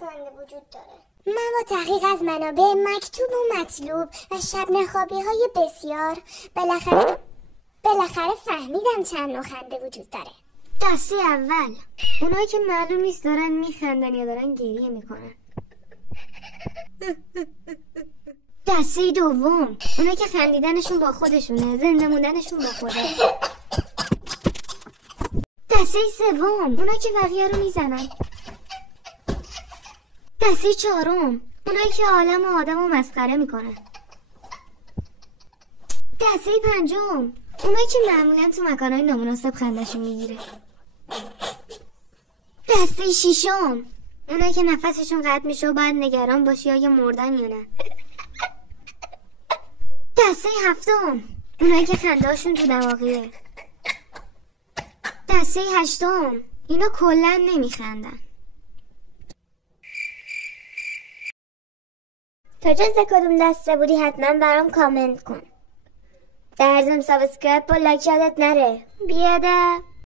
خنده وجود داره. من با تحقیق از منابع مکتوب و مطلوب و شب نخوابی های بسیار بالاخره فهمیدم چند نوع خنده وجود داره. دسته اول، اونایی که معلوم نیست دارن میخندن یا دارن گریه میکنن. دسته دوم، اونایی که خندیدنشون با خودشونه، زنده موندنشون با خوده. دسته سوم، اونایی که بقیه رو میزنن. دسته چهارم، اونایی که عالم و آدم رو مسخره میکنن. دسته پنجم، اونایی که معمولا تو مکانهای نامناسب خندشون میگیره. دسته ششم، اونایی که نفسشون قطع میشه و باید نگران باشی آیا مردن یا نه. دسته هفتم، اونایی که خندهاشون تو دماغیه. دسته هشتم، اینا کلا نمیخندن. تا جزء کدوم دسته بودی حتما برام کامنت کن. در ضمن سابسکرایب با لایک یادت نره. بیادب.